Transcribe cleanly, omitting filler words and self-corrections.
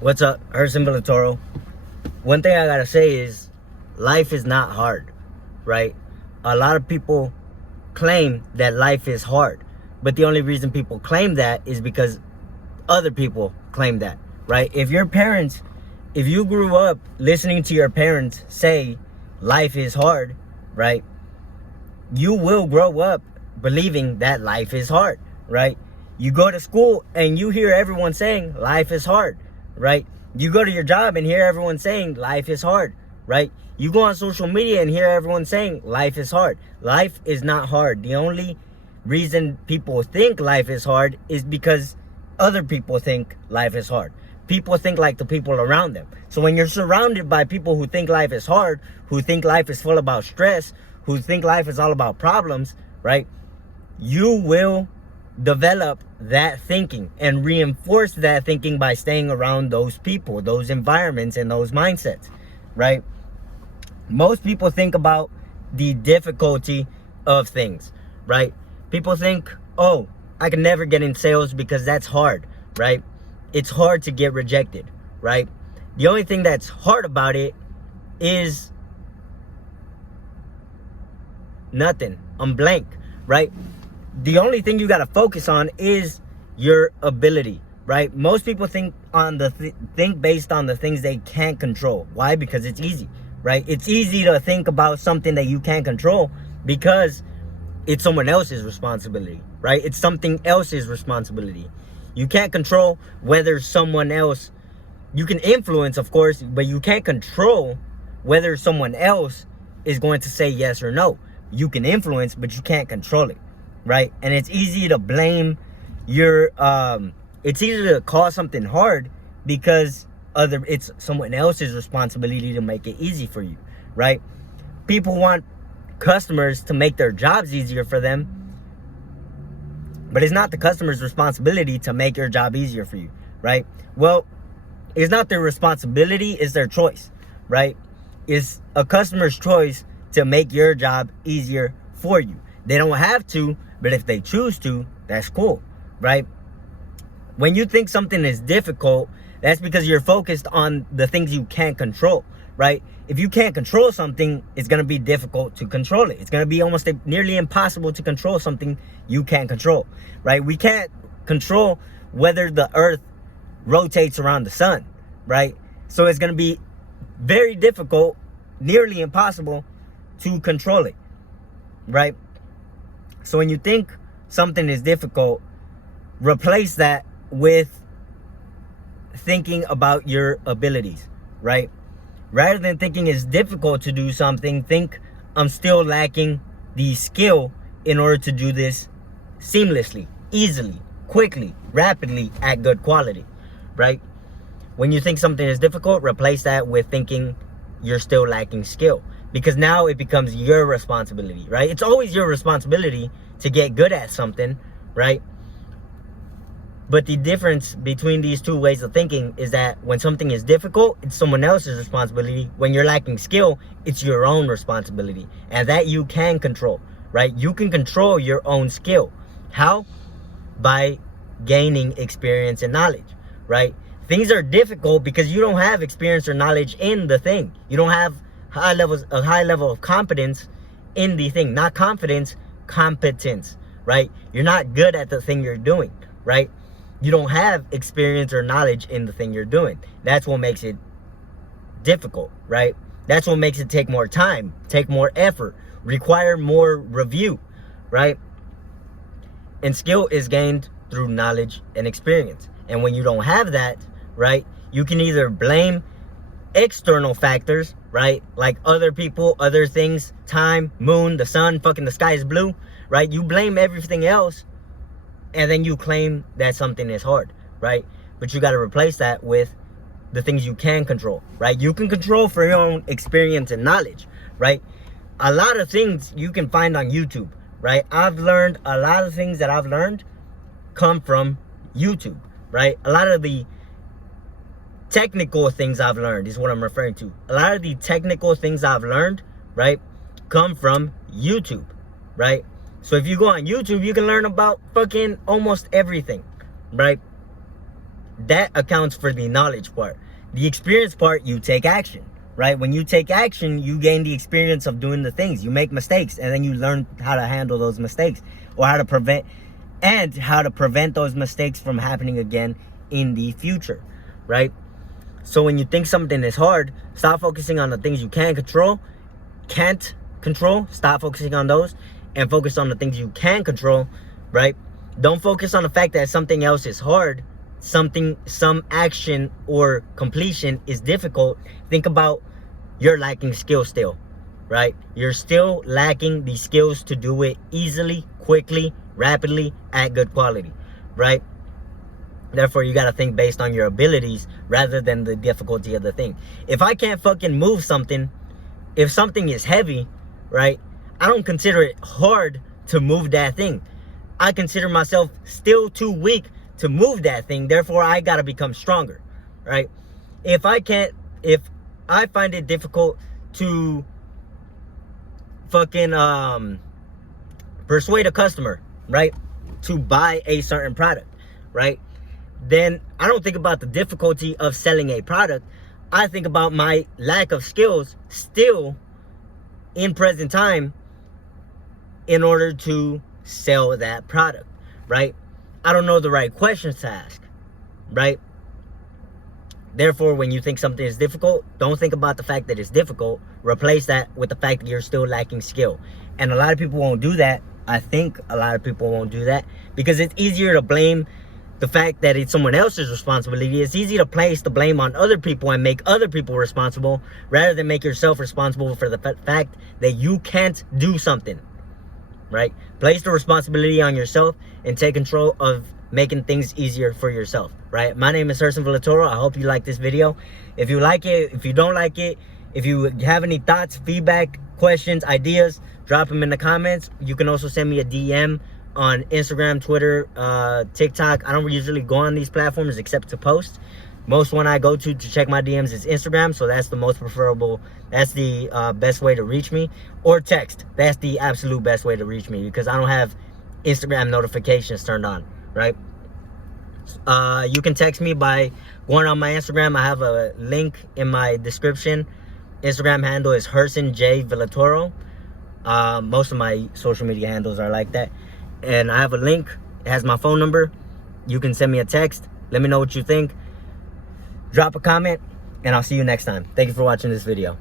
What's up, Herson Villatoro? One thing I gotta say is life is not hard, right? A lot of people claim that life is hard, but the only reason people claim that is because other people claim that, right? If you grew up listening to your parents say life is hard, right? You will grow up believing that life is hard, right? You go to school and you hear everyone saying life is hard, right? You go to your job and hear everyone saying life is hard, right? You go on social media and hear everyone saying life is hard. Life is not hard. The only reason people think life is hard is because other people think life is hard. People think like the people around them. So when you're surrounded by people who think life is hard, who think life is full about stress, who think life is all about problems, right? You will develop that thinking and reinforce that thinking by staying around those people, those environments, and those mindsets, right? Most people think about the difficulty of things, right? People think, oh, I can never get in sales because that's hard, right? It's hard to get rejected, right? The only thing that's hard about it is nothing. I'm blank, right? The only thing you got to focus on is your ability, right? Most people think think based on the things they can't control. Why? Because it's easy, right? It's easy to think about something that you can't control because it's someone else's responsibility, right? It's something else's responsibility. You can't control whether someone else, you can influence, of course, but you can't control whether someone else is going to say yes or no. You can influence, but you can't control it, right? And it's easy to blame it's easy to call something hard because it's someone else's responsibility to make it easy for you, right? People want customers to make their jobs easier for them, but it's not the customer's responsibility to make your job easier for you, right? Well, it's not their responsibility, it's their choice, right? It's a customer's choice to make your job easier for you. They don't have to, but if they choose to, that's cool, right? When you think something is difficult, that's because you're focused on the things you can't control, right? If you can't control something, it's going to be difficult to control it. It's going to be almost nearly impossible to control something you can't control, right? We can't control whether the earth rotates around the sun, right? So it's going to be very difficult, nearly impossible to control it, right? So when you think something is difficult, replace that with thinking about your abilities, right? Rather than thinking it's difficult to do something, think I'm still lacking the skill in order to do this seamlessly, easily, quickly, rapidly, at good quality, right? When you think something is difficult, replace that with thinking you're still lacking skill, because now it becomes your responsibility, right? It's always your responsibility to get good at something, right? But the difference between these two ways of thinking is that when something is difficult, it's someone else's responsibility. When you're lacking skill, it's your own responsibility. And that you can control, right? You can control your own skill. How? By gaining experience and knowledge, right? Things are difficult because you don't have experience or knowledge in the thing. You don't have a high level of competence in the thing. Not confidence, competence, right? You're not good at the thing you're doing, right? You don't have experience or knowledge in the thing you're doing. That's what makes it difficult, right? That's what makes it take more time, take more effort, require more review, right? And skill is gained through knowledge and experience. And when you don't have that, right, you can either blame external factors, right? Like other people, other things, time, moon, the sun, fucking the sky is blue, right? You blame everything else, and then you claim that something is hard, right? But you got to replace that with the things you can control, right? You can control for your own experience and knowledge, right? A lot of things you can find on YouTube, right? I've learned a lot of things that I've learned come from YouTube, right? A lot of the technical things I've learned is what I'm referring to. A lot of the technical things I've learned, right, come from YouTube, right? So if you go on YouTube, you can learn about fucking almost everything, right? That accounts for the knowledge part. The experience part, you take action, right? When you take action, you gain the experience of doing the things. You make mistakes, and then you learn how to handle those mistakes, or how to prevent those mistakes from happening again in the future, right? So when you think something is hard, stop focusing on the things you can't control. Stop focusing on those and focus on the things you can control, right? Don't focus on the fact that something else is hard, some action or completion is difficult. Think about you're lacking skill still, right? You're still lacking the skills to do it easily, quickly, rapidly, at good quality, right? Therefore, you got to think based on your abilities rather than the difficulty of the thing. If I can't fucking move something, if something is heavy, right, I don't consider it hard to move that thing. I consider myself still too weak to move that thing. Therefore, I got to become stronger, right? If I find it difficult to fucking persuade a customer, right, to buy a certain product, right, then I don't think about the difficulty of selling a product. I think about my lack of skills still in present time in order to sell that product, right? I don't know the right questions to ask, right? Therefore, when you think something is difficult, don't think about the fact that it's difficult. Replace that with the fact that you're still lacking skill. And a lot of people won't do that. I think a lot of people won't do that because it's easier to blame the fact that it's someone else's responsibility. It's easy to place the blame on other people and make other people responsible rather than make yourself responsible for the fact that you can't do something, right? Place the responsibility on yourself and take control of making things easier for yourself, right? My name is Herson Villatoro. I hope you like this video. If you like it, if you don't like it, if you have any thoughts, feedback, questions, ideas, drop them in the comments. You can also send me a DM on Instagram, Twitter, TikTok. I don't usually go on these platforms except to post. Most one I go to check my DMs is Instagram, so that's the most preferable. That's the best way to reach me. Or text. That's the absolute best way to reach me because I don't have Instagram notifications turned on, right? You can text me by going on my Instagram. I have a link in my description. Instagram handle is Herson J Villatoro. Most of my social media handles are like that. And I have a link. It has my phone number. You can send me a text. Let me know what you think. Drop a comment. And I'll see you next time. Thank you for watching this video.